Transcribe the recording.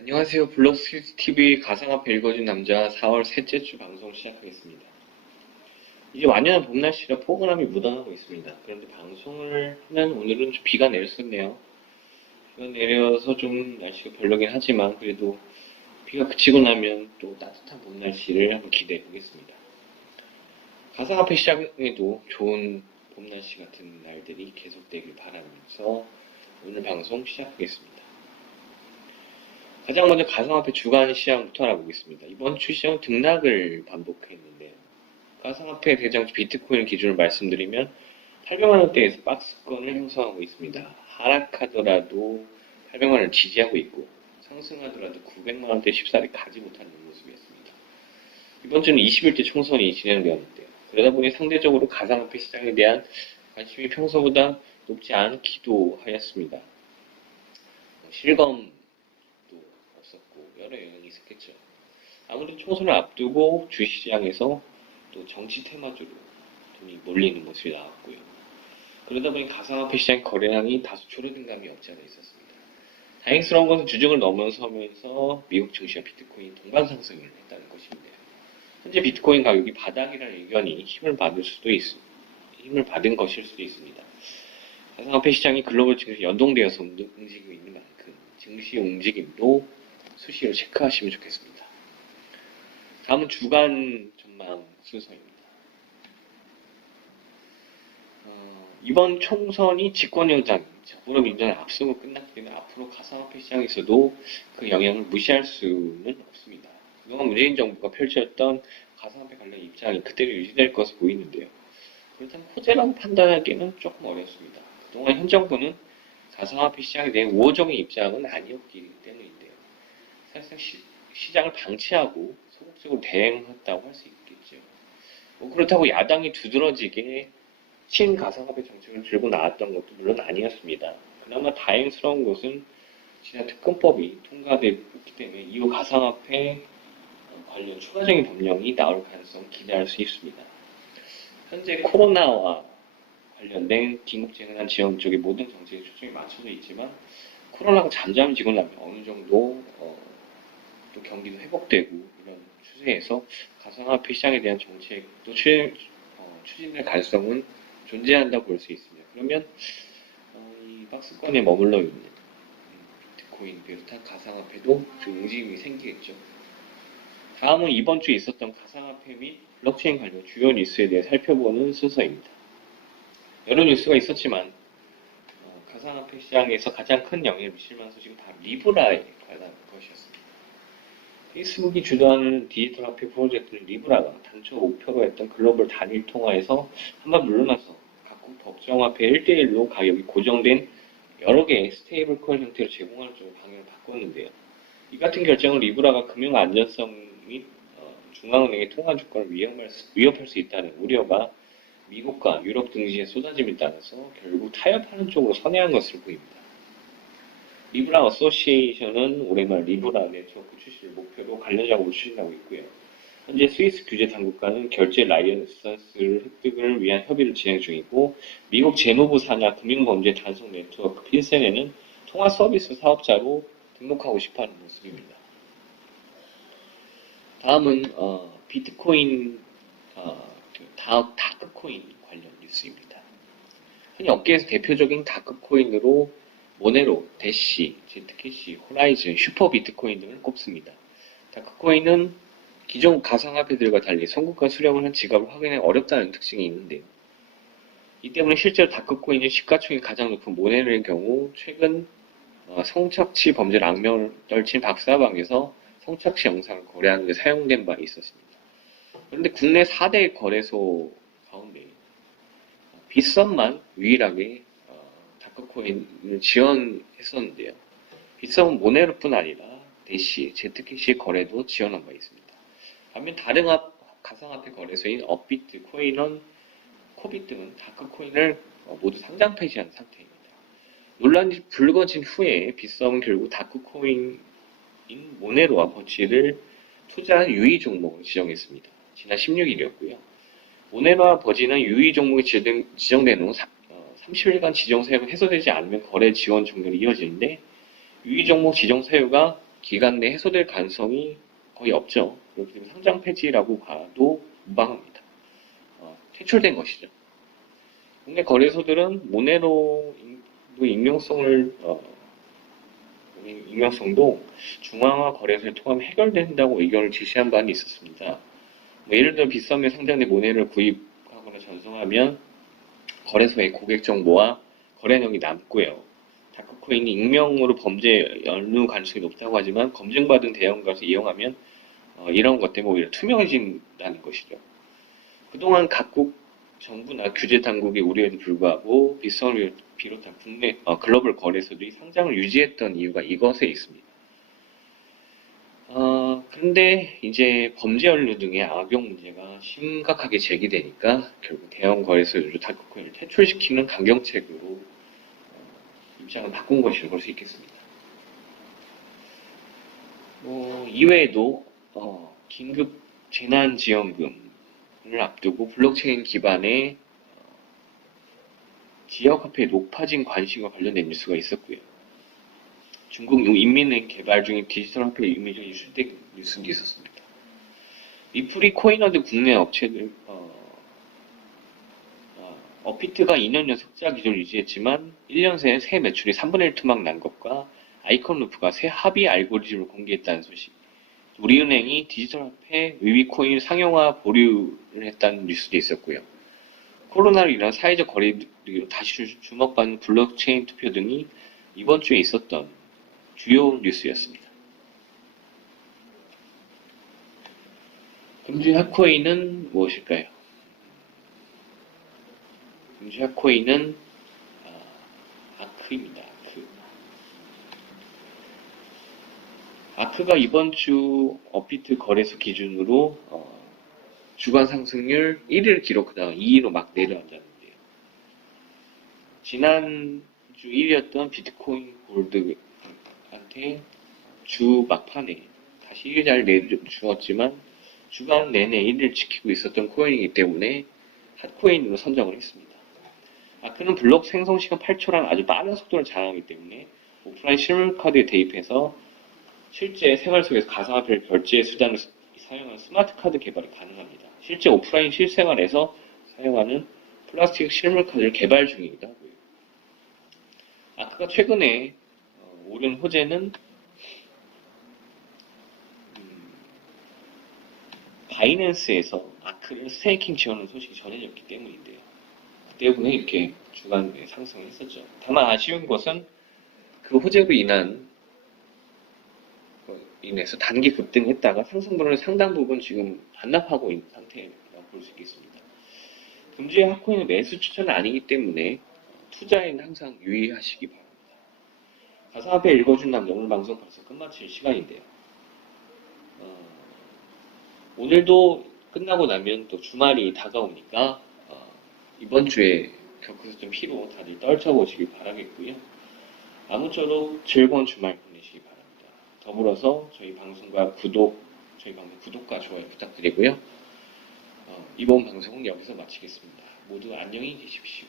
안녕하세요. 블록스TV 가상화폐 읽어준 남자 4월 셋째 주 방송 시작하겠습니다. 이제 완연한 봄 날씨라 포근함이 묻어나고 있습니다. 그런데 방송을 하면 오늘은 좀 비가 내렸었네요. 비가 내려서 좀 날씨가 별로긴 하지만 그래도 비가 그치고 나면 또 따뜻한 봄 날씨를 한번 기대해 보겠습니다. 가상화폐 시장에도 좋은 봄 날씨 같은 날들이 계속되길 바라면서 오늘 방송 시작하겠습니다. 가장 먼저 가상화폐 주간 시장부터 알아보겠습니다. 이번 주 시장은 등락을 반복했는데요. 가상화폐 대장주 비트코인 기준으로 말씀드리면 800만 원대에서 박스권을 형성하고 있습니다. 하락하더라도 800만 원을 지지하고 있고 상승하더라도 900만 원대 쉽사리 가지 못하는 모습이었습니다. 이번 주는 21대 총선이 진행되었는데요. 그러다 보니 상대적으로 가상화폐 시장에 대한 관심이 평소보다 높지 않기도 하였습니다. 실검 없었고 여러 영향이 있었겠죠. 아무래도 총선을 앞두고 주시장에서 또 정치 테마주로 돈이 몰리는 모습이 나왔고요. 그러다 보니 가상화폐 시장 거래량이 다소 줄어든 감이 없지 않아 있었습니다. 다행스러운 것은 주중을 넘어서면서 미국 증시와 비트코인 동반 상승을 했다는 것입니다. 현재 비트코인 가격이 바닥이라는 의견이 힘을 받은 것일 수도 있습니다. 가상화폐 시장이 글로벌 증시 연동되어서 움직이고 있는 만큼 증시 움직임도 수시로 체크하시면 좋겠습니다. 다음은 주간 전망 순서입니다. 이번 총선이 집권여당 더불어민주당을 앞서고 끝났기 때문에 앞으로 가상화폐 시장에서도 그 영향을 무시할 수는 없습니다. 그동안 문재인 정부가 펼쳤던 가상화폐 관련 입장이 그대로 유지될 것으로 보이는데요. 그렇다면 호재라고 판단하기는 조금 어렵습니다. 그동안 현 정부는 가상화폐 시장에 대한 우호적인 입장은 아니었기 때문인데요. 사실상 시장을 방치하고 소극적으로 대응했다고 할 수 있겠죠. 그렇다고 야당이 두드러지게 친가상화폐 정책을 들고 나왔던 것도 물론 아니었습니다. 그나마 다행스러운 것은 지난 특검법이 통과됐기 때문에 이후 가상화폐 관련 추가적인 법령이 나올 가능성을 기대할 수 있습니다. 현재 코로나와 관련된 긴급재난 지원 쪽에 모든 정책에 초점이 맞춰져 있지만 코로나가 잠잠해지고 나면 어느 정도 또 경기도 회복되고 이런 추세에서 가상화폐 시장에 대한 정책도 추진될 가능성은 존재한다고 볼 수 있습니다. 그러면 이 박스권에 머물러 있는 비트코인 비롯한 가상화폐도 좀 움직임이 생기겠죠. 다음은 이번 주에 있었던 가상화폐 및 블록체인 관련 주요 뉴스에 대해 살펴보는 순서입니다. 여러 뉴스가 있었지만 가상화폐 시장에서 가장 큰 영향을 미칠 만한 소식은 바로 리브라에 관한 것이었습니다. 페이스북이 주도하는 디지털 화폐 프로젝트는 리브라가 당초 목표로 했던 글로벌 단일 통화에서 한번 물러나서 각국 법정화폐 1대1로 가격이 고정된 여러 개의 스테이블 코인 형태로 제공하는 쪽으로 방향을 바꿨는데요. 이 같은 결정은 리브라가 금융 안전성 및 중앙은행의 통화 주권을 위협할 수 있다는 우려가 미국과 유럽 등지에 쏟아짐에 따라서 결국 타협하는 쪽으로 선회한 것으로 보입니다. 리브라 어소시에이션은 올해 말 리브라 네트워크 출시를 목표로 관련 작업을 추진하고 있고요. 현재 스위스 규제 당국과는 결제 라이선스 획득을 위한 협의를 진행 중이고, 미국 재무부 산하 금융범죄 단속 네트워크 핀센에는 통화 서비스 사업자로 등록하고 싶어하는 모습입니다. 다음은 비트코인 다크코인 관련 뉴스입니다. 흔히 업계에서 대표적인 다크코인으로 모네로, 대시, 제트캐시, 호라이즌, 슈퍼 비트코인 등을 꼽습니다. 다크코인은 기존 가상화폐들과 달리 송금과 수령을 한 지갑을 확인하기 어렵다는 특징이 있는데요. 이 때문에 실제로 다크코인의 시가총액이 가장 높은 모네로의 경우 최근 성착취 범죄를 악명을 떨친 박사방에서 성착취 영상을 거래하는 데 사용된 바 있었습니다. 그런데 국내 4대 거래소 가운데 빗썸만 유일하게 다크코인을 지원했었는데요. 빗썸은 모네로뿐 아니라 대시, 제트캐시의 거래도 지원한 바 있습니다. 반면 다른 가상화폐 거래소인 업비트, 코인원, 코빗 등은 다크코인을 모두 상장 폐지한 상태입니다. 논란이 불거진 후에 빗썸은 결국 다크코인인 모네로와 버치를 투자 유의 종목으로 지정했습니다. 지난 16일이었고요. 모네로와 버지는 유의 종목이 지정된 후 30일간 지정 사유가 해소되지 않으면 거래 지원 종료로 이어지는데, 유의 종목 지정 사유가 기간 내 해소될 가능성이 거의 없죠. 그렇기 때문에 상장 폐지라고 봐도 무방합니다. 퇴출된 것이죠. 국내 거래소들은 모네로 익명성도 중앙화 거래소를 통하면 해결된다고 의견을 제시한 바는 있었습니다. 예를 들어 비썸에 상장된 모네를 구입하거나 전송하면 거래소의 고객 정보와 거래 내역이 남고요. 다크코인이 익명으로 범죄에 연루 가능성이 높다고 하지만 검증받은 대형가에서 이용하면 이런 것 때문에 오히려 투명해진다는 것이죠. 그동안 각국 정부나 규제 당국의 우려에도 불구하고 비썸을 비롯한 국내 글로벌 거래소들이 상장을 유지했던 이유가 이것에 있습니다. 그런데 이제 범죄 연루 등의 악용 문제가 심각하게 제기되니까 결국 대형 거래소들도 다크코인을 퇴출시키는 강경책으로 입장을 바꾼 것이라고 볼 수 있겠습니다. 이외에도 긴급 재난지원금을 앞두고 블록체인 기반의 지역화폐에 높아진 관심과 관련된 뉴스가 있었고요. 중국 인민은행 개발 중인 디지털 화폐 이미지가 이슈된 뉴스도 있었습니다. 리플이 코인워드 국내 업체들 업비트가 2년 연속 흑자 기조를 유지했지만 1년 새에 새 매출이 3분의 1 토막 난 것과 아이콘루프가 새 합의 알고리즘을 공개했다는 소식, 우리은행이 디지털 화폐 위위코인 상용화 보류를 했다는 뉴스도 있었고요. 코로나로 인한 사회적 거리두기로 다시 주목받는 블록체인 투표 등이 이번 주에 있었던 주요 뉴스였습니다. 금주의 핫코인은 무엇일까요? 금주의 핫코인은 아크입니다. 아크가 이번 주 업비트 거래소 기준으로 주간 상승률 1위를 기록하다가 2위로 막 내려앉았는데요. 지난주 1위였던 비트코인 골드한테 주 막판에 다시 1위 자리를 내주었지만 주간 내내 1위를 지키고 있었던 코인이기 때문에 핫코인으로 선정을 했습니다. 아크는 블록 생성 시간 8초라는 아주 빠른 속도를 자랑하기 때문에 오프라인 실물카드에 대입해서 실제 생활 속에서 가상화폐를 결제 수단으로 사용하는 스마트 카드 개발이 가능합니다. 실제 오프라인 실생활에서 사용하는 플라스틱 실물 카드를 개발 중이기도 하고요. 아크가 최근에 오른 호재는 바이낸스에서 아크를 스테이킹 지원하는 소식이 전해졌기 때문인데요. 그 때문에 이렇게 주간에 상승을 했었죠. 다만 아쉬운 것은 그 호재로 인해서 단기 급등했다가 상승분을 상당 부분 지금 반납하고 있는 상태라고 볼 수 있겠습니다. 금주의 핫코인은 매수 추천은 아니기 때문에 투자에는 항상 유의하시기 바랍니다. 가상화폐 읽어준 남자 오늘 방송 벌써 끝마칠 시간인데요. 오늘도 끝나고 나면 또 주말이 다가오니까 이번 주에 겪어서 좀 피로 다들 떨쳐보시길 바라겠고요. 아무쪼록 즐거운 주말 보내시기 바랍니다. 더불어서 저희 방송과 구독과 좋아요 부탁드리고요. 이번 방송은 여기서 마치겠습니다. 모두 안녕히 계십시오.